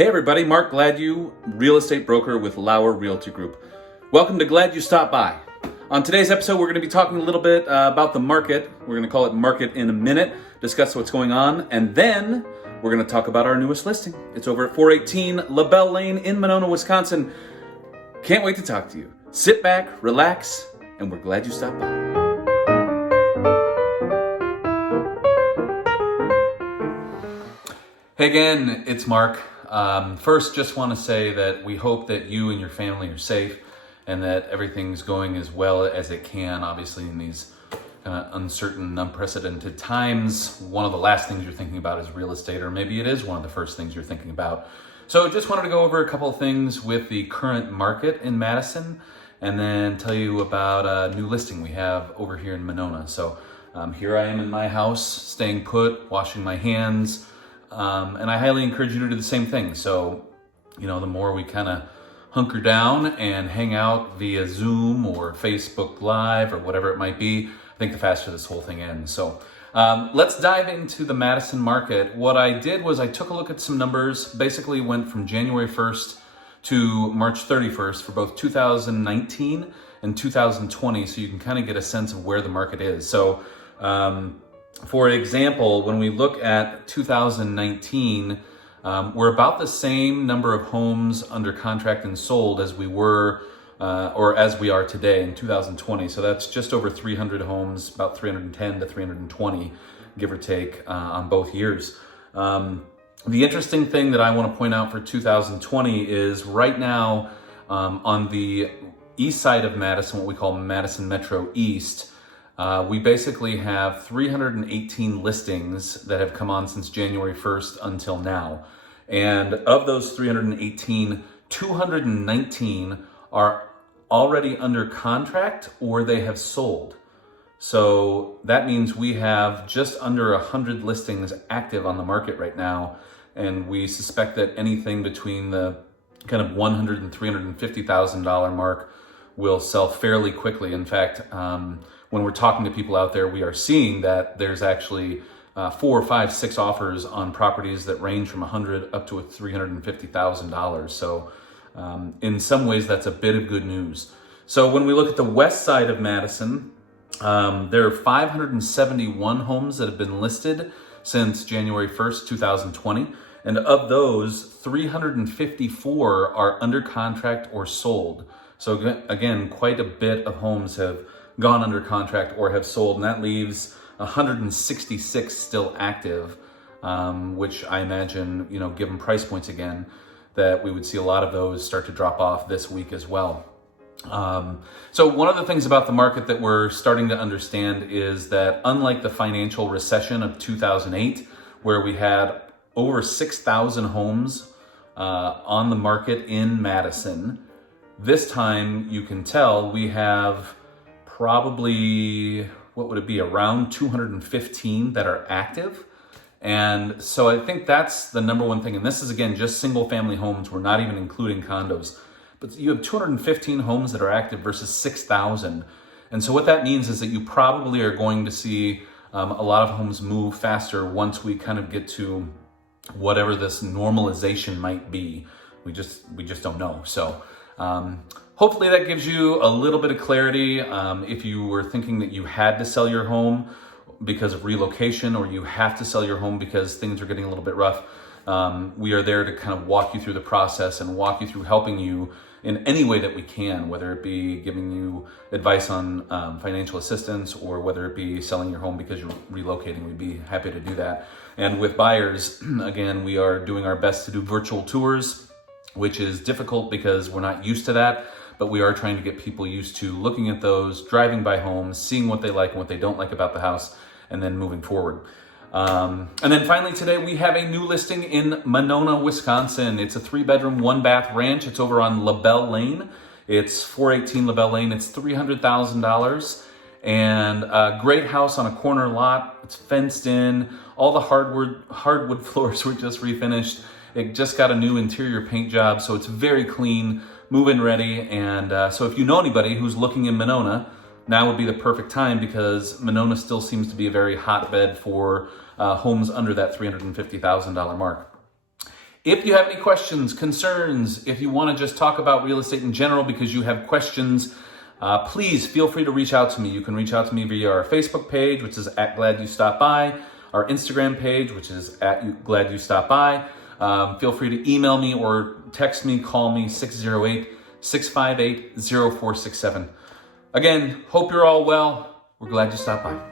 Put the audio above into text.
Hey everybody, Mark Gladue, real estate broker with Lauer Realty Group. Welcome to Glad You Stopped By. On today's episode, we're going to be talking a little bit about the market. We're going to call it Market in a Minute, discuss what's going on, and then we're going to talk about our newest listing. It's over at 418 Belle Ln in Monona, Wisconsin. Can't wait to talk to you. Sit back, relax, and we're glad you stopped by. Hey again, it's Mark. First, just want to say that we hope that you and your family are safe and that everything's going as well as it can. Obviously, in these kind of uncertain, unprecedented times, one of the last things you're thinking about is real estate, or maybe it is one of the first things you're thinking about. So just wanted to go over a couple of things with the current market in Madison and then tell you about a new listing we have over here in Monona. So here I am in my house, staying put, washing my hands, and I highly encourage you to do the same thing. So, the more we kind of hunker down and hang out via Zoom or Facebook Live or whatever it might be, I think the faster this whole thing ends. So let's dive into the Madison market. What I did was I took a look at some numbers, basically went from January 1st to March 31st for both 2019 and 2020, so you can kind of get a sense of where the market is. So, for example, when we look at 2019, we're about the same number of homes under contract and sold as we were, or as we are today in 2020. So that's just over 300 homes, about 310 to 320, give or take, on both years. The interesting thing that I want to point out for 2020 is right now on the east side of Madison, what we call Madison Metro East, we basically have 318 listings that have come on since January 1st until now. And of those 318, 219 are already under contract or they have sold. So that means we have just under 100 listings active on the market right now. And we suspect that anything between the kind of $100,000 and $350,000 mark will sell fairly quickly. In fact, when we're talking to people out there, we are seeing that there's actually 4, 5, 6 offers on properties that range from $100,000 up to $350,000. So in some ways, that's a bit of good news. So when we look at the west side of Madison, there are 571 homes that have been listed since January 1st, 2020. And of those, 354 are under contract or sold. So again, quite a bit of homes have gone under contract or have sold, and that leaves 166 still active, which I imagine, given price points again, that we would see a lot of those start to drop off this week as well. So one of the things about the market that we're starting to understand is that unlike the financial recession of 2008, where we had over 6,000 homes on the market in Madison, this time you can tell we have probably, what would it be, around 215 that are active. And so I think that's the number one thing. And this is, again, just single family homes. We're not even including condos. But you have 215 homes that are active versus 6,000. And so what that means is that you probably are going to see a lot of homes move faster once we kind of get to whatever this normalization might be. We just don't know. So hopefully that gives you a little bit of clarity. If you were thinking that you had to sell your home because of relocation, or you have to sell your home because things are getting a little bit rough, we are there to kind of walk you through the process and walk you through helping you in any way that we can, whether it be giving you advice on financial assistance or whether it be selling your home because you're relocating. We'd be happy to do that. And with buyers, again, we are doing our best to do virtual tours, which is difficult because we're not used to that. But we are trying to get people used to looking at those, driving by homes, seeing what they like and what they don't like about the house, and then moving forward. And then finally today, we have a new listing in Monona, Wisconsin. It's a 3-bedroom, 1-bath ranch. It's over on Belle Ln. It's 418 Belle Ln. It's $300,000. And a great house on a corner lot. It's fenced in. All the hardwood floors were just refinished. It just got a new interior paint job, so it's very clean, move-in ready. And so if you know anybody who's looking in Monona, now would be the perfect time because Monona still seems to be a very hotbed for homes under that $350,000 mark. If you have any questions, concerns, if you want to just talk about real estate in general because you have questions, please feel free to reach out to me. You can reach out to me via our Facebook page, which is @GladYouStopBy, our Instagram page, which is @GladYouStopBy. Feel free to email me or text me, call me, 608-658-0467. Again, hope you're all well. We're glad you stopped by.